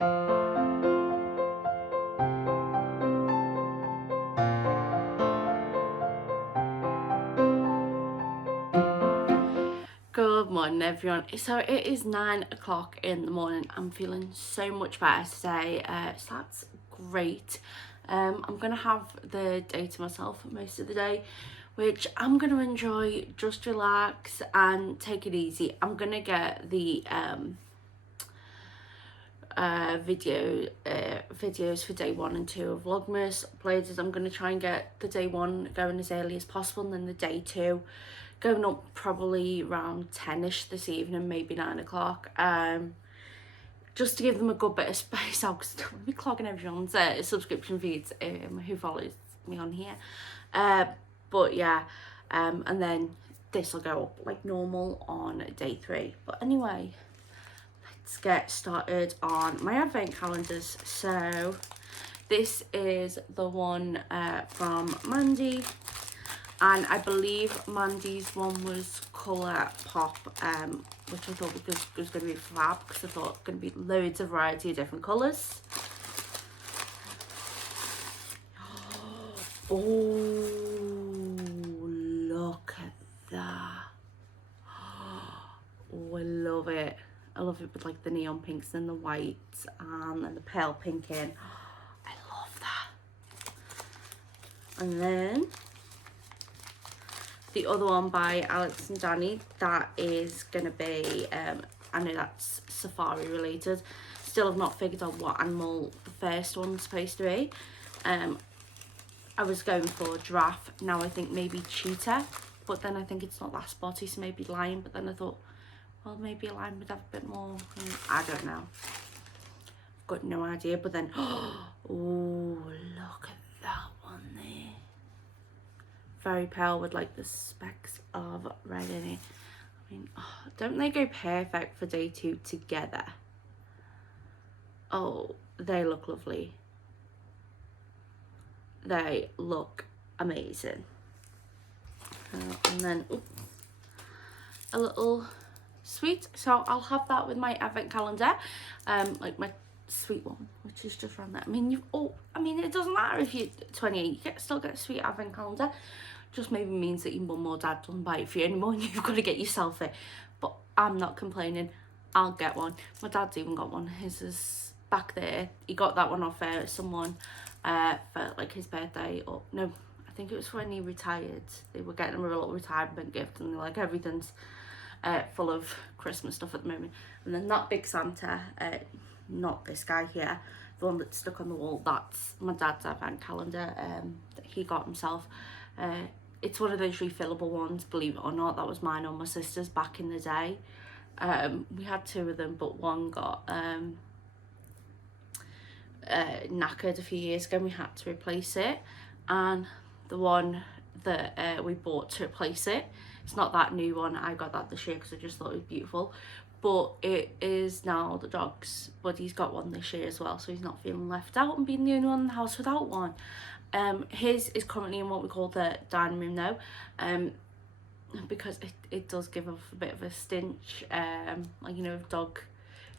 Good morning everyone. So it is 9 o'clock in the morning. I'm feeling so much better today, so that's great. I'm gonna have the day to myself most of the day, which I'm gonna enjoy, just relax and take it easy. I'm gonna get the videos for day 1 and 2 of Vlogmas uploaded. I'm going to try and get the day 1 going as early as possible, and then the day 2 going up probably around 10ish this evening, maybe 9 o'clock, just to give them a good bit of space out, because I don't want to be clogging everyone's subscription feeds who follows me on here. But yeah, and then this will go up like normal on day 3. But anyway, let's get started on my advent calendars. So this is the one from Mandy, and I believe Mandy's one was colour pop, which I thought was going to be fab, because I thought it was going to be loads of variety of different colours. Oh, look at that. Oh, I love it. I love it with like the neon pinks and the whites and the pale pink in. I love that. And then the other one by Alex and Danny, that is gonna be I know that's safari related. Still have not figured out what animal the first one's supposed to be. I was going for giraffe. Now I think maybe cheetah, but then I think it's not that spotty, so maybe lion. But then I thought, well, maybe a lion would have a bit more, I don't know, got no idea. But then, oh, look at that one there, very pale with like the specks of red in it. I mean, oh, don't they go perfect for day 2 together? Oh, they look lovely. They look amazing. And then a little sweet, so I'll have that with my advent calendar, like my sweet one, which is just around there. I mean, it doesn't matter if you're 28, you still get a sweet advent calendar. Just maybe means that your mum or dad doesn't buy it for you anymore and you've got to get yourself it. But I'm not complaining, I'll get one. My dad's even got one. His is back there. He got that one off someone for like his birthday, or no, I think it was when he retired. They were getting him a little retirement gift, and like everything's full of Christmas stuff at the moment. And then that big Santa, not this guy here, the one that's stuck on the wall, that's my dad's advent calendar that he got himself. It's one of those refillable ones, believe it or not. That was mine or my sister's back in the day. We had 2 of them, but one got knackered a few years ago and we had to replace it. And the one that we bought to replace it, it's not that new one. I got that this year because I just thought it was beautiful. But it is now the dog's buddy's got one this year as well, so he's not feeling left out and being the only one in the house without one. His is currently in what we call the dining room though, because it does give off a bit of a stench, like, you know, dog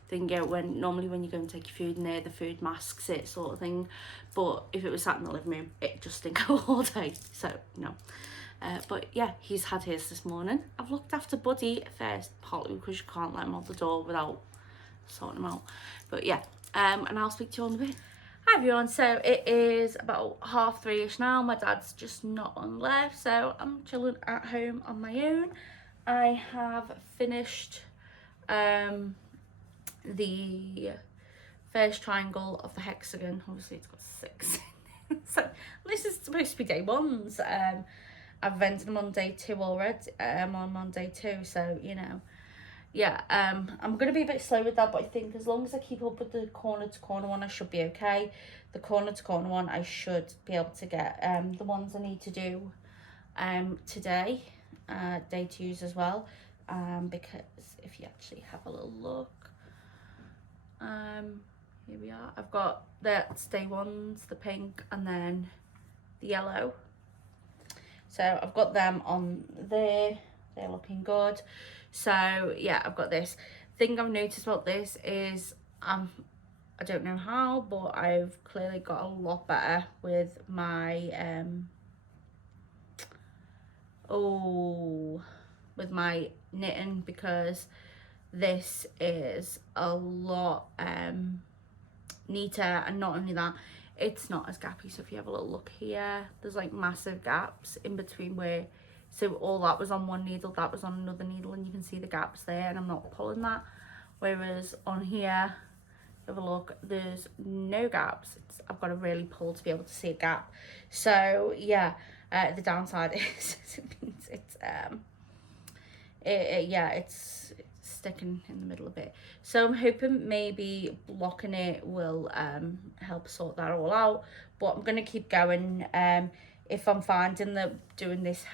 thing out when you go and take your food in there, the food masks it, sort of thing. But if it was sat in the living room, it just stink out all day, so no. But yeah, he's had his this morning. I've looked after Buddy first, partly because you can't let him out the door without sorting him out. But yeah, and I'll speak to you on the bit. Hi everyone, so it is about 3:30ish now. My dad's just not on left, so I'm chilling at home on my own. I have finished the first triangle of the hexagon. Obviously it's got 6. So this is supposed to be day 1's. I've vented them on day 2 already. I'm on day 2, so you know, yeah. I'm gonna be a bit slow with that, but I think as long as I keep up with the corner to corner one, I should be okay. The corner to corner one, I should be able to get the ones I need to do today, day 2's as well. Because if you actually have a little look, here we are. I've got that's day 1's, the pink, and then the yellow. So I've got them on there, they're looking good. So yeah, I've got this. Thing I've noticed about this is I don't know how, but I've clearly got a lot better with my with my knitting, because this is a lot neater, and not only that, it's not as gappy. So if you have a little look here, there's like massive gaps in between where, so all that was on one needle, that was on another needle, and you can see the gaps there, and I'm not pulling that. Whereas on here, have a look, there's no gaps. I've got to really pull to be able to see a gap. So yeah, the downside is it means it's it's sticking in the middle a bit. So I'm hoping maybe blocking it will help sort that all out, but I'm gonna keep going. If I'm finding that doing this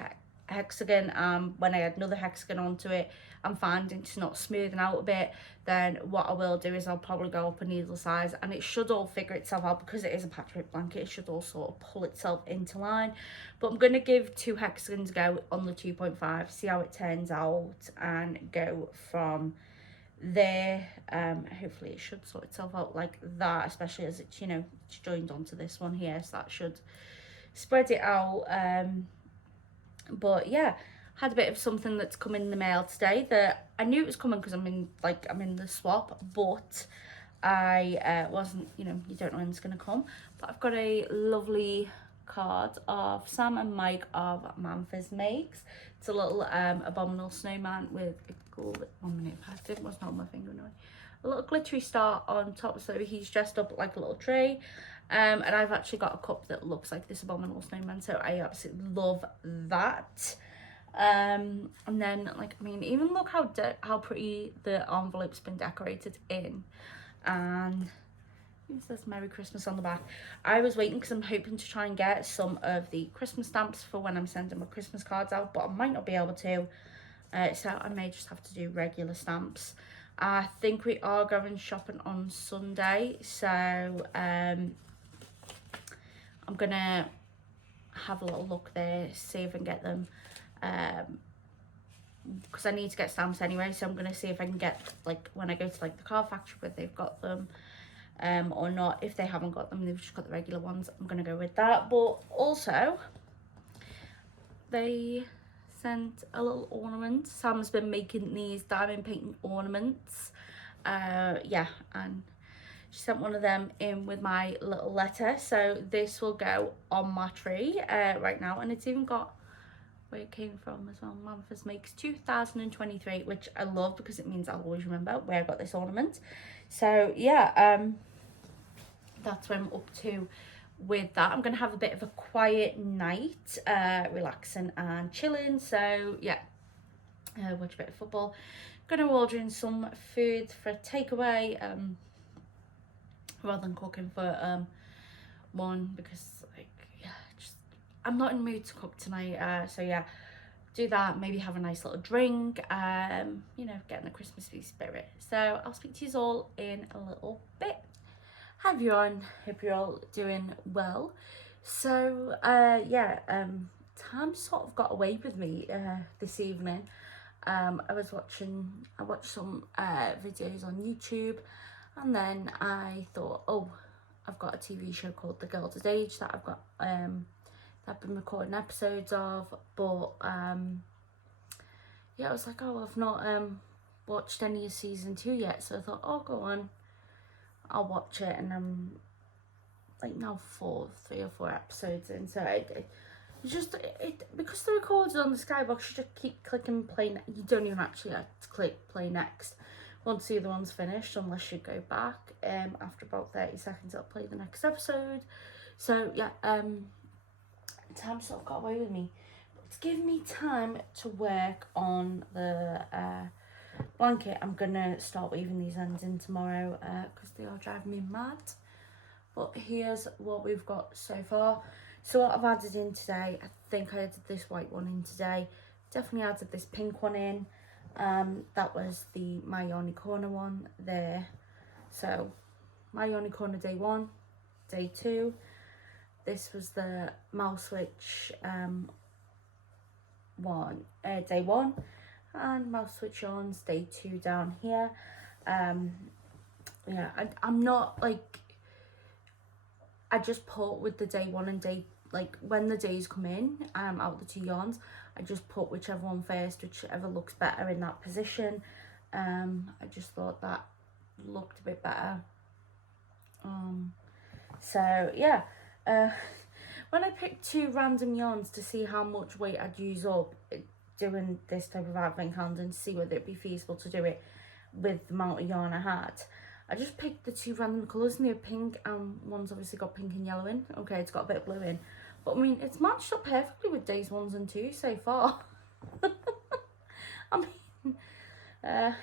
hexagon, when I add another hexagon onto it, I'm finding it's not smoothing out a bit, then what I will do is I'll probably go up a needle size, and it should all figure itself out, because it is a patchwork blanket. It should all sort of pull itself into line. But I'm going to give 2 hexagons a go on the 2.5, see how it turns out, and go from there. Hopefully it should sort itself out like that, especially as it's, you know, it's joined onto this one here, so that should spread it out. But yeah, had a bit of something that's come in the mail today that I knew it was coming because I'm in the swap, but I wasn't, you know, you don't know when it's gonna come. But I've got a lovely card of Sam and Mike of Manfers Makes. It's a little abominable snowman with a gold, 1 minute past it was not on my finger anyway, a little glittery star on top, so he's dressed up like a little tree. And I've actually got a cup that looks like this abominable snowman, so I absolutely love that. And then, like, I mean, even look how pretty the envelope's been decorated in, and it says Merry Christmas on the back. I was waiting because I'm hoping to try and get some of the Christmas stamps for when I'm sending my Christmas cards out, but I might not be able to, so I may just have to do regular stamps. I think we are going shopping on Sunday, so I'm gonna have a little look there, see if I can get them, because I need to get stamps anyway, so I'm gonna see if I can get, like, when I go to like the card factory, whether they've got them or not. If they haven't got them, they've just got the regular ones, I'm gonna go with that. But also they sent a little ornament. Sam's been making these diamond painting ornaments, yeah, and she sent one of them in with my little letter, so this will go on my tree right now, and it's even got where it came from as well. Manfers Makes 2023, which I love because it means I'll always remember where I got this ornament. So yeah, that's where I'm up to with that. I'm gonna have a bit of a quiet night, relaxing and chilling. So yeah, watch a bit of football. Gonna order in some food for a takeaway, rather than cooking for one, because, like, yeah, just I'm not in the mood to cook tonight. So yeah, do that, maybe have a nice little drink, you know, get in the Christmassy spirit. So I'll speak to you all in a little bit. Hi everyone, hope you're all doing well. So yeah, time sort of got away with me this evening. I watched some videos on YouTube, and then I thought, oh, I've got a TV show called The Gilded Age that I've got that I've been recording episodes of, but yeah, I was like, oh, I've not watched any of season 2 yet, so I thought, oh, go on, I'll watch it. And I'm like now 3 or 4 episodes in, so because the recorder's on the skybox, you just keep clicking play. You don't even actually have to click play next once the other one's finished, unless you go back after about 30 seconds. I'll play the next episode. So yeah, time sort of got away with me, but to give me time to work on the blanket, I'm gonna start weaving these ends in tomorrow, because they are driving me mad. But here's what we've got so far. So what I've added in today, I think I added this white one in today, definitely added this pink one in. That was the My Yarny Corner one there. So My Yarny Corner day 1, day 2. This was the Mouse Switch day 1, and Mouse Switch Yarns day 2 down here. yeah, I'm not like, I just put with the day one and day, like when the days come in, out the 2 yarns, I just put whichever one first, whichever looks better in that position. I just thought that looked a bit better. So yeah, when I picked 2 random yarns to see how much weight I'd use up doing this type of advent calendar and see whether it'd be feasible to do it with the amount of yarn I had, I just picked the 2 random colours, and they're pink, and one's obviously got pink and yellow in. Okay, it's got a bit of blue in, but I mean, it's matched up perfectly with days 1 and 2 so far. I mean,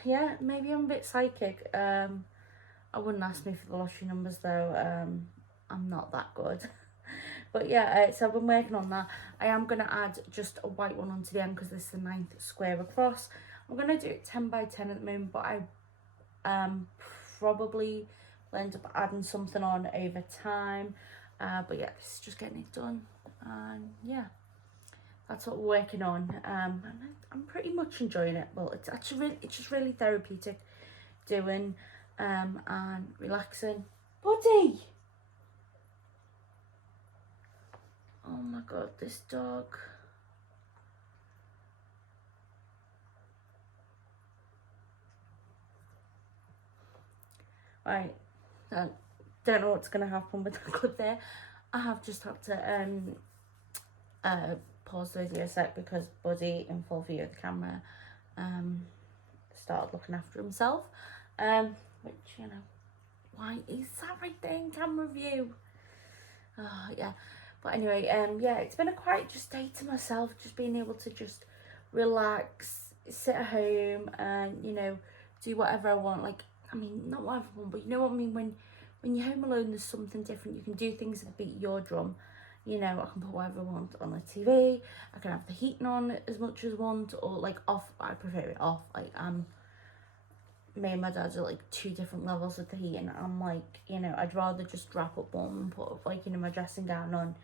yeah, maybe I'm a bit psychic. I wouldn't ask me for the lottery numbers though. I'm not that good. But yeah, so I've been working on that. I am going to add just a white one onto the end because this is the 9th square across. I'm going to do it 10 by 10 at the moment, but I probably will end up adding something on over time. But yeah, this is just getting it done. And yeah, that's what we're working on. And I'm pretty much enjoying it. Well, it's actually it's just really therapeutic doing and relaxing. Buddy! Oh my god, this dog. Right, I don't know what's going to happen with the clip there. I have just had to pause the video a sec because Buddy, in full view of the camera, started looking after himself. Which, you know, why is that right there in camera view? Oh, yeah. But anyway, yeah, it's been a quiet just day to myself, just being able to just relax, sit at home and, you know, do whatever I want. Like, I mean, not whatever I want, but you know what I mean? When you're home alone, there's something different. You can do things that beat your drum. You know, I can put whatever I want on the TV. I can have the heating on as much as I want, or like off. I prefer it off. Like, me and my dad are like 2 different levels of the heating. I'm like, you know, I'd rather just wrap up warm and put like, you know, my dressing gown on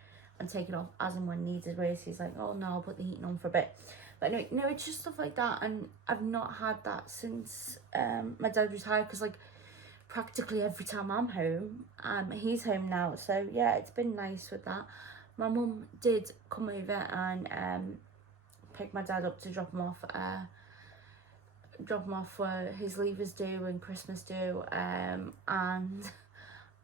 and take it off as and when needed, whereas he's like, oh no, I'll put the heating on for a bit. But anyway, no, it's just stuff like that, and I've not had that since my dad retired, because like practically every time I'm home, he's home now. So yeah, it's been nice with that. My mum did come over and pick my dad up to drop him off where his leave is due and Christmas due, and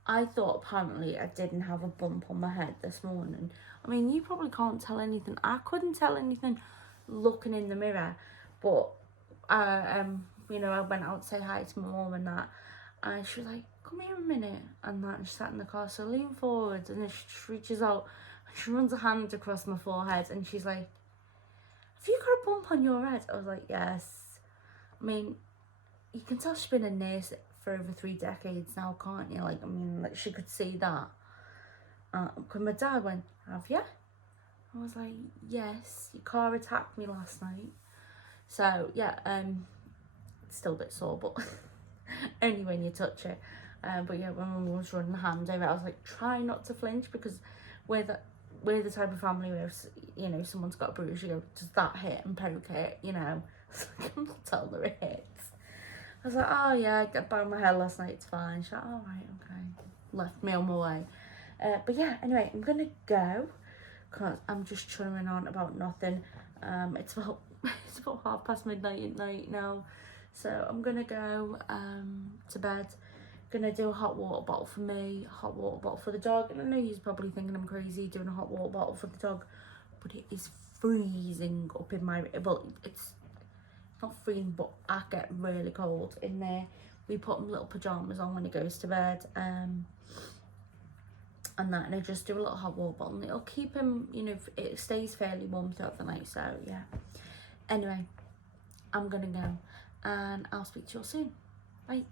I thought apparently I didn't have a bump on my head this morning. I mean, you probably can't tell anything. I couldn't tell anything looking in the mirror, but you know, I went out to say hi to my mum and that, and she was like, come here a minute, and that, and she sat in the car, so lean forward, and then she reaches out and she runs her hand across my forehead and she's like, have you got a bump on your head? I was like, yes. I mean, you can tell she's been a nurse for over 3 decades now, can't you? Like, I mean, like, she could see that. Because my dad went, have you? I was like, yes, your car attacked me last night. So, yeah, it's still a bit sore, but only when you touch it. But yeah, when my mum was running the hand over it, I was like, try not to flinch, because we're the type of family where, you know, someone's got a bruise, you go, does that hit, and poke it, you know? So I can tell her it hits. I was like, oh yeah, I got banged my head last night, it's fine. She's like, oh right, okay. Left me on my way. But yeah, anyway, I'm gonna go, because I'm just churning on about nothing. It's about midnight at night now. So I'm gonna go to bed. Gonna do a hot water bottle for me, hot water bottle for the dog. And I know you're probably thinking I'm crazy doing a hot water bottle for the dog, but it is freezing up in my, well, it's not freezing, but I get really cold in there. We put him little pajamas on when he goes to bed, and that, and I just do a little hot water bottle, and it'll keep him, you know, it stays fairly warm throughout the night. So yeah, anyway, I'm gonna go, and I'll speak to you all soon. Bye.